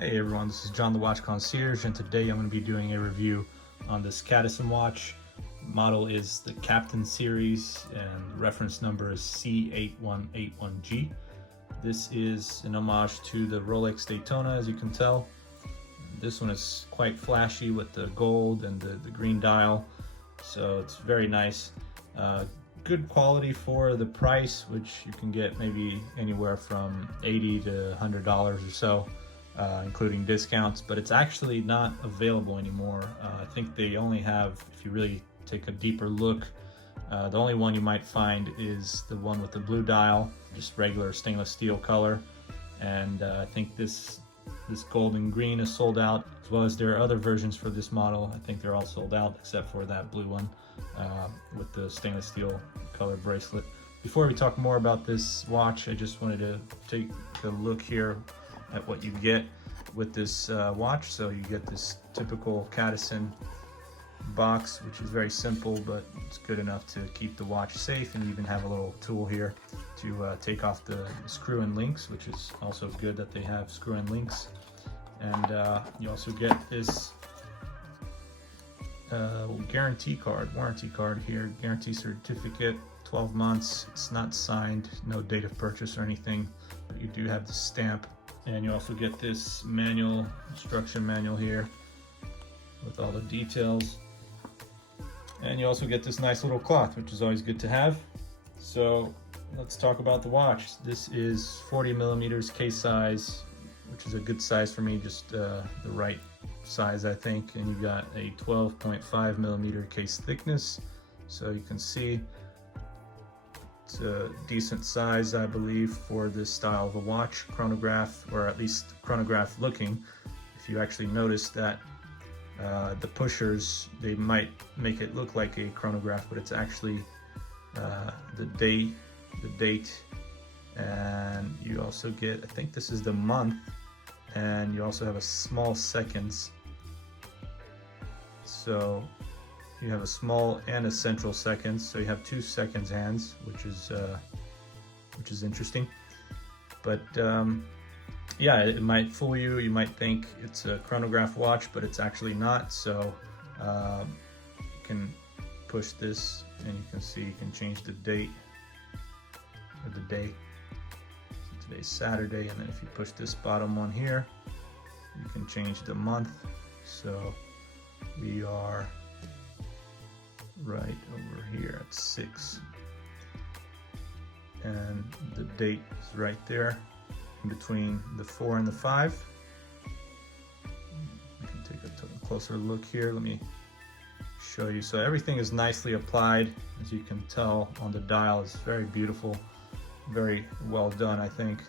Hey everyone, this is John the Watch Concierge, and today I'm going to be doing a review on this Cadisen watch. Model is the Captain series and reference number is C-8181G. This is an homage to the Rolex Daytona, as you can tell. This one is quite flashy with the gold and the green dial, so it's very nice. Good quality for the price, which you can get maybe anywhere from $80 to $100 or so. Including discounts, but it's actually not available anymore. I think they only have, if you really take a deeper look, the only one you might find is the one with the blue dial, just regular stainless steel color, and I think this gold and green is sold out, as well as there are other versions for this model. I think they're all sold out except for that blue one with the stainless steel color bracelet. Before we talk more about this watch, I just wanted to take a look here at what you get with this watch. So you get this typical Cadisen box, which is very simple, but it's good enough to keep the watch safe, and you even have a little tool here to take off the screw-in links, which is also good that they have screw-in links. And you also get this warranty card here, guarantee certificate, 12 months. It's not signed, no date of purchase or anything, but you do have the stamp. And you also get this manual, instruction manual here with all the details. And you also get this nice little cloth, which is always good to have. So let's talk about the watch. This is 40 millimeters case size, which is a good size for me, just the right size, I think. And you've got a 12.5 millimeter case thickness. So you can see it's a decent size, I believe, for this style of a watch. Chronograph, or at least chronograph looking. If you actually notice that the pushers, they might make it look like a chronograph, but it's actually the date, and you also get, I think this is the month, and you also have a small seconds. So you have a small and a central seconds, so you have 2 seconds hands, which is interesting. But yeah, it might fool you. You might think it's a chronograph watch, but it's actually not. So you can push this, and you can see you can change the date or the day. So today's Saturday, and then if you push this bottom one here, you can change the month. So we are right over here at 6, and the date is right there in between the 4 and the 5. You can take a closer look here. Let me show you. So everything is nicely applied, as you can tell on the dial. It's very beautiful, very well done, I think.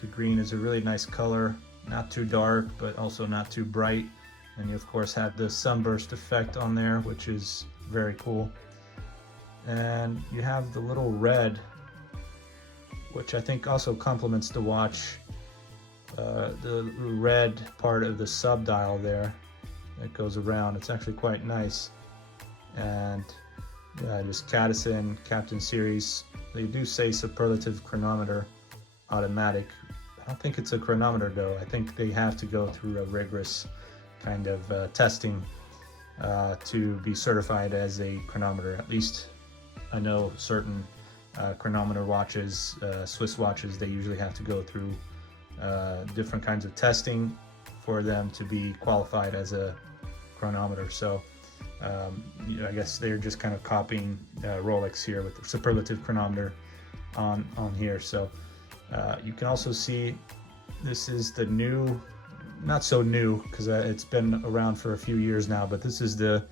The green is a really nice color, not too dark but also not too bright, and you of course have the sunburst effect on there, which is very cool. And you have the little red, which I think also complements the watch, the red part of the sub dial there that goes around. It's actually quite nice. And yeah, just Cadisen Captain series. They do say superlative chronometer automatic. I don't think it's a chronometer though. I think they have to go through a rigorous kind of testing to be certified as a chronometer. At least I know certain chronometer watches, Swiss watches, they usually have to go through different kinds of testing for them to be qualified as a chronometer. So you know, I guess they're just kind of copying Rolex here with the superlative chronometer on here. So you can also see this is the new, not so new because it's been around for a few years now, but this is the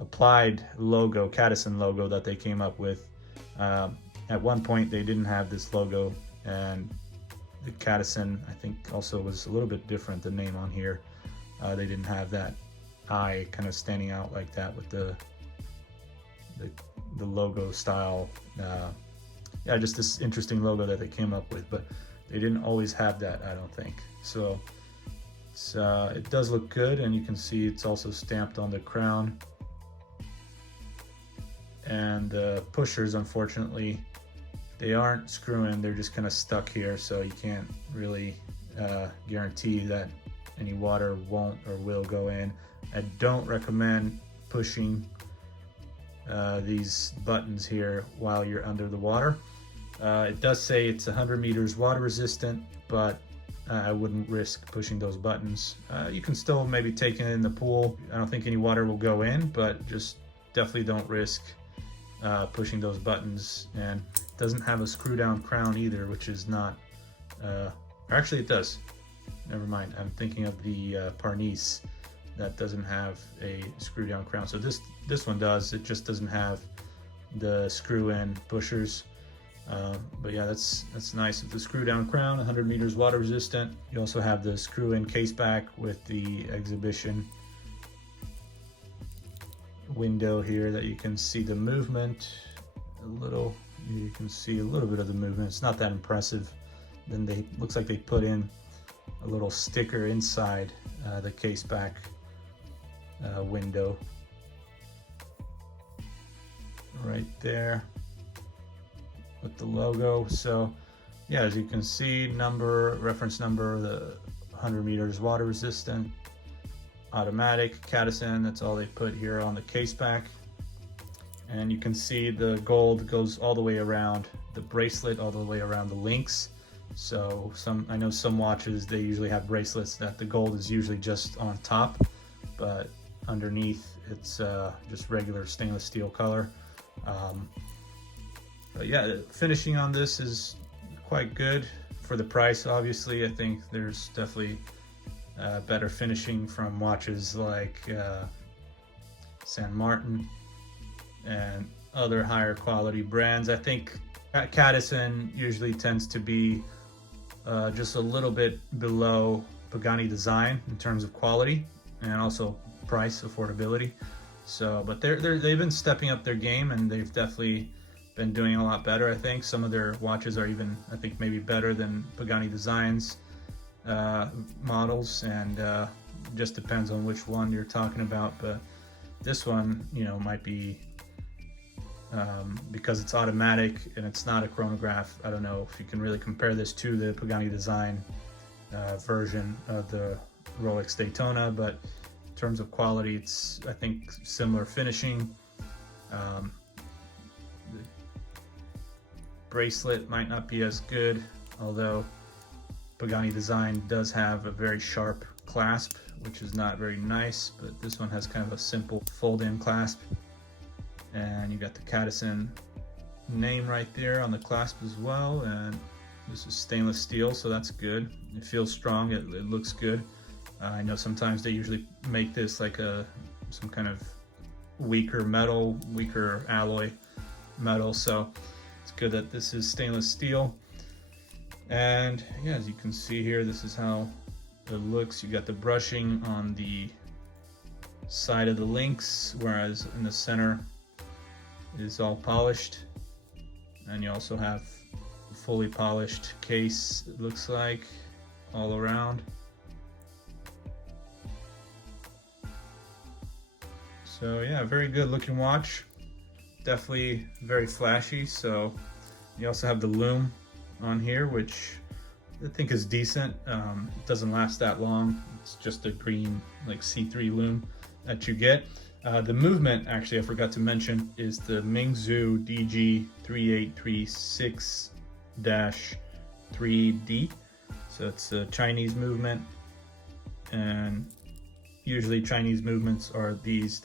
applied logo, Cadisen logo that they came up with. At one point they didn't have this logo, and the Cadisen, I think, also was a little bit different, the name on here. They didn't have that eye kind of standing out like that with the logo style. Yeah, just this interesting logo that they came up with, but they didn't always have that, I don't think. So it does look good, and you can see it's also stamped on the crown. And the pushers, unfortunately, they aren't screw-in, they're just kind of stuck here, so you can't really guarantee that any water won't or will go in. I don't recommend pushing these buttons here while you're under the water. It does say it's 100 meters water resistant, but I wouldn't risk pushing those buttons. You can still maybe take it in the pool. I don't think any water will go in, but just definitely don't risk pushing those buttons. And it doesn't have a screw down crown either, which is not, or actually it does. Never mind, I'm thinking of the Parnis that doesn't have a screw down crown. So this one does, it just doesn't have the screw in pushers. But yeah, that's nice. With the screw down crown, 100 meters water resistant. You also have the screw in case back with the exhibition window here that you can see the movement a little. You can see a little bit of the movement. It's not that impressive. Then looks like they put in a little sticker inside the case back window right there with the logo. So yeah, as you can see, reference number, the 100 meters water resistant, automatic, Cadisen, that's all they put here on the case back. And you can see the gold goes all the way around the bracelet, all the way around the links. So I know some watches, they usually have bracelets that the gold is usually just on top, but underneath it's just regular stainless steel color. But yeah, the finishing on this is quite good for the price. Obviously, I think there's definitely better finishing from watches like San Martin and other higher quality brands. I think Cadisen usually tends to be just a little bit below Pagani Design in terms of quality and also price affordability. So, but they've been stepping up their game, and they've definitely been doing a lot better. I think some of their watches are even, I think, maybe better than Pagani Design's models, and just depends on which one you're talking about. But this one, you know, might be because it's automatic and it's not a chronograph. I don't know if you can really compare this to the Pagani Design version of the Rolex Daytona, but in terms of quality, it's, I think, similar finishing. The bracelet might not be as good, although Pagani Design does have a very sharp clasp, which is not very nice, but this one has kind of a simple fold-in clasp. And you got the Cadisen name right there on the clasp as well, and this is stainless steel, so that's good. It feels strong, it looks good. I know sometimes they usually make this like some kind of weaker metal, weaker alloy metal, so it's good that this is stainless steel. And yeah, as you can see here, this is how it looks. You got the brushing on the side of the links, whereas in the center is all polished. And you also have a fully polished case, it looks like, all around. So yeah, very good looking watch. Definitely very flashy. So you also have the lume on here, which I think is decent. It doesn't last that long. It's just a green like C3 lume that you get. The movement, actually, I forgot to mention, is the Mingzhu DG3836-3D. So it's a Chinese movement, and usually Chinese movements are these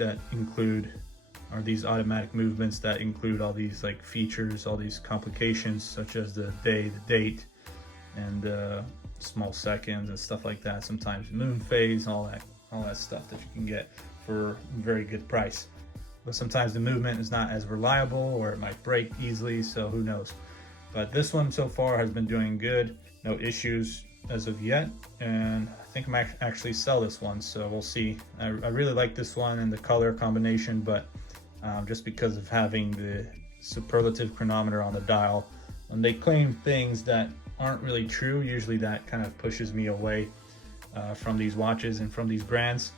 automatic movements that include all these like features, all these complications, such as the day, the date, and small seconds and stuff like that. Sometimes moon phase, all that stuff that you can get for a very good price. But sometimes the movement is not as reliable, or it might break easily, so who knows. But this one so far has been doing good, no issues as of yet, and I think I might actually sell this one, so we'll see. I really like this one and the color combination, but just because of having the superlative chronometer on the dial, when they claim things that aren't really true, usually that kind of pushes me away from these watches and from these brands.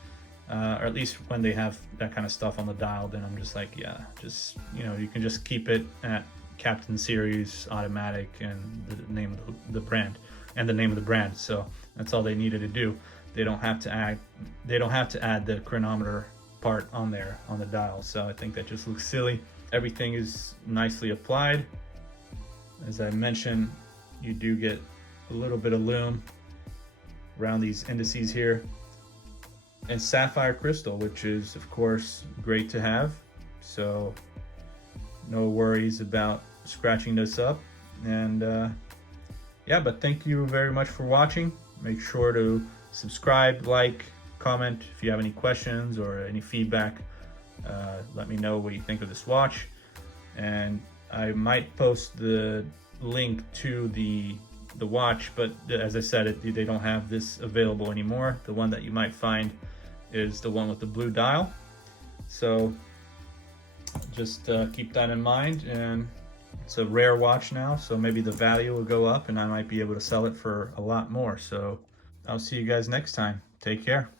Or at least when they have that kind of stuff on the dial, then I'm just like, yeah, just, you know, you can just keep it at Captain Series, automatic, and the name of the brand, and the name of the brand. So that's all they needed to do. they don't have to add the chronometer part on there on the dial. So I think that just looks silly. Everything is nicely applied. As I mentioned, you do get a little bit of lume around these indices here, and sapphire crystal, which is of course great to have, so no worries about scratching this up. And yeah, but thank you very much for watching. Make sure to subscribe, like, comment. If you have any questions or any feedback, let me know what you think of this watch, and I might post the link to the watch, but as I said, they don't have this available anymore. The one that you might find is the one with the blue dial, so just keep that in mind. And it's a rare watch now, so maybe the value will go up and I might be able to sell it for a lot more. So I'll see you guys next time. Take care.